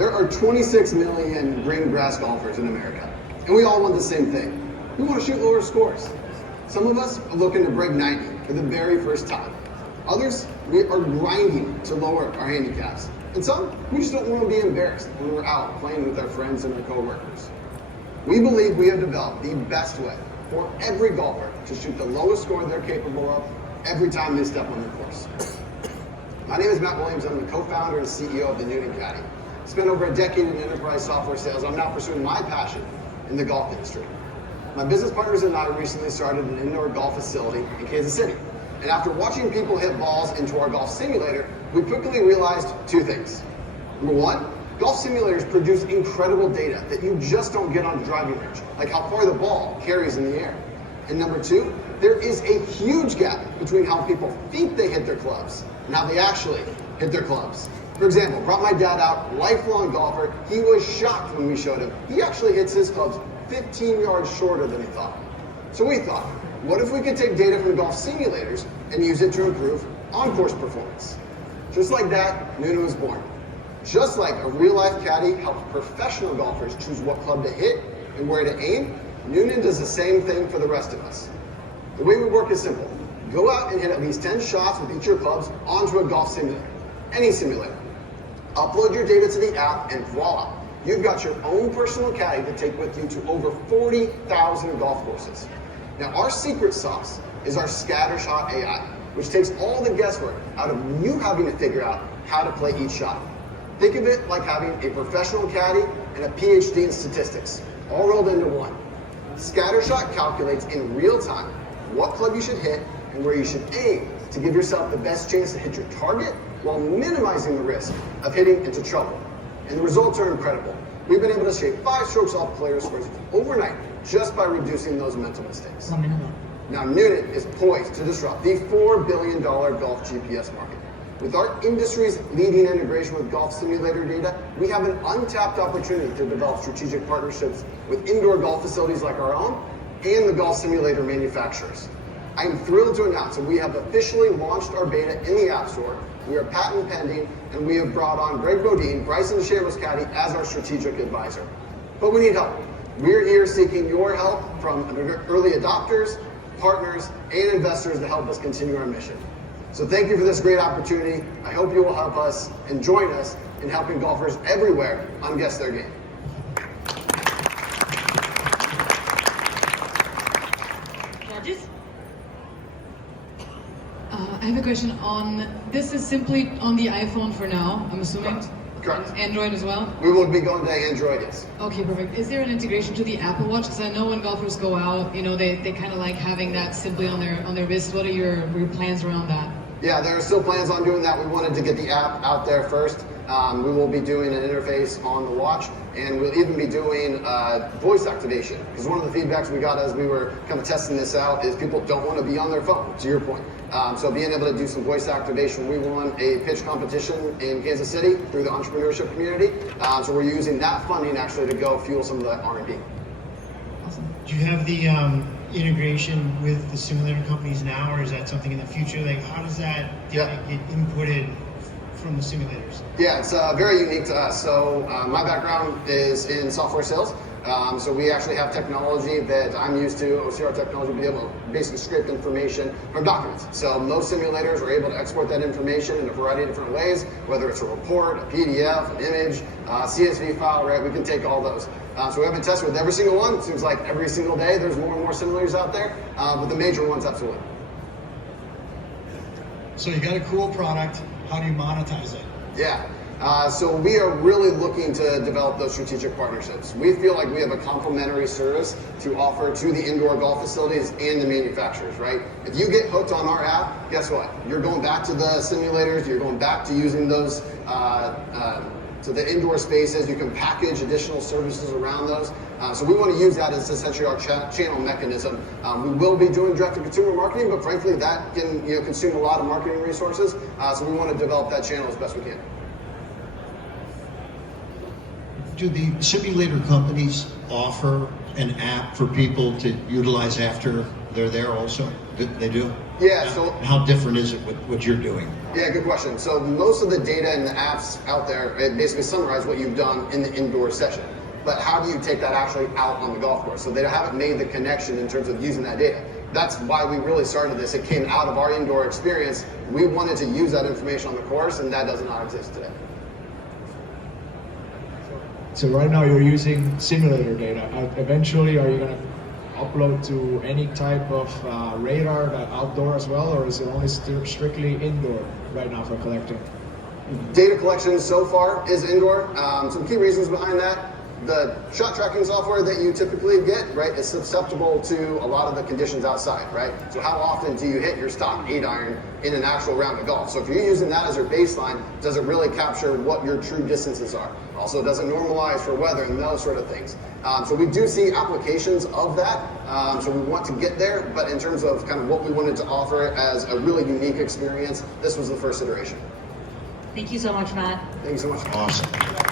There are 26 million green grass golfers in America, and we all want the same thing. We want to shoot lower scores. Some of us are looking to break 90 for the very first time. Others, we are grinding to lower our handicaps. And some, we just don't want to be embarrassed when we're out playing with our friends and our coworkers. We believe we have developed the best way for every golfer to shoot the lowest score they're capable of every time they step on the course. My name is Matt Williams. I'm the co-founder and CEO of the Noonan Caddy. Spent over a decade in enterprise software sales. I'm now pursuing my passion in the golf industry. My business partners and I recently started an indoor golf facility in Kansas City. And after watching people hit balls into our golf simulator, we quickly realized two things. Number one, golf simulators produce incredible data that you just don't get on the driving range, like how far the ball carries in the air. And number two, there is a huge gap between how people think they hit their clubs and how they actually hit their clubs. For example, brought my dad out, lifelong golfer. He was shocked when we showed him. He actually hits his clubs 15 yards shorter than he thought. So we thought, what if we could take data from golf simulators and use it to improve on-course performance? Just like that, Noonan was born. Just like a real-life caddy helps professional golfers choose what club to hit and where to aim, Noonan does the same thing for the rest of us. The way we work is simple. Go out and hit at least 10 shots with each of your clubs onto a golf simulator, any simulator. Upload your data to the app and voila, you've got your own personal caddy to take with you to over 40,000 golf courses. Now our secret sauce is our Scattershot AI, which takes all the guesswork out of you having to figure out how to play each shot. Think of it like having a professional caddy and a PhD in statistics, all rolled into one. Scattershot calculates in real time what club you should hit and where you should aim to give yourself the best chance to hit your target while minimizing the risk of hitting into trouble. And the results are incredible. We've been able to shave 5 strokes off players' scores overnight just by reducing those mental mistakes. Now Noonan is poised to disrupt the $4 billion golf GPS market. With our industry's leading integration with golf simulator data, we have an untapped opportunity to develop strategic partnerships with indoor golf facilities like our own and the golf simulator manufacturers. I am thrilled to announce that we have officially launched our beta in the App Store. We are patent pending, and we have brought on Greg Bodine, Bryson DeChambeau's caddy, as our strategic advisor. But we need help. We're here seeking your help from early adopters, partners, and investors to help us continue our mission. So thank you for this great opportunity. I hope you will help us and join us in helping golfers everywhere unguess their game. Judges? I have a question on, this is simply on the iPhone for now, I'm assuming? Correct. Android as well? We will be going to Android, yes. Okay, perfect. Is there an integration to the Apple Watch? Because I know when golfers go out, you know, they kind of like having that simply on their wrist. What are your plans around that? Yeah, there are still plans on doing that. We wanted to get the app out there first. We will be doing an interface on the watch, and we'll even be doing voice activation. Because one of the feedbacks we got as we were kind of testing this out is people don't want to be on their phone, to your point. So being able to do some voice activation, we won a pitch competition in Kansas City through the entrepreneurship community. So we're using that funding actually to go fuel some of that R&D. Awesome. Do you have the integration with the simulator companies now, or is that something in the future? Like, how does that data get inputted from the simulators? Yeah, it's very unique to us. So my background is in software sales. So we actually have technology that I'm used to, OCR technology, to be able to basically scrape information from documents. So most simulators are able to export that information in a variety of different ways, whether it's a report, a PDF, an image, CSV file, right? We can take all those. So we haven't tested with every single one. It seems like every single day there's more and more simulators out there, but the major ones, absolutely. So you got a cool product. How do you monetize it? Yeah. So we are really looking to develop those strategic partnerships. We feel like we have a complementary service to offer to the indoor golf facilities and the manufacturers, right? If you get hooked on our app, guess what? You're going back to the simulators, you're going back to using those to the indoor spaces. You can package additional services around those. So we want to use that as essentially our channel mechanism. We will be doing direct-to-consumer marketing, but frankly, that can consume a lot of marketing resources. So we want to develop that channel as best we can. Do the simulator companies offer an app for people to utilize after they're there also? They do? Yeah, so How different is it with what you're doing? yeah, good question. So most of the data and the apps out there, it basically summarize what you've done in the indoor session. But how do you take that actually out on the golf course? So they haven't made the connection in terms of using that data. That's why we really started this. It came out of our indoor experience. We wanted to use that information on the course, and that does not exist today. So right now you're using simulator data. Eventually, are you going to upload to any type of radar that outdoor as well, or is it only strictly indoor right now for collecting? Data collection so far is indoor. Some key reasons behind that. The shot tracking software that you typically get, right, is susceptible to a lot of the conditions outside, right? So how often do you hit your stock 8-iron in an actual round of golf? So if you're using that as your baseline, does it really capture what your true distances are? Also, does it normalize for weather and those sort of things? So we do see applications of that. So we want to get there, but in terms of kind of what we wanted to offer as a really unique experience, this was the first iteration. Thank you so much, Matt. Thank you so much. Awesome.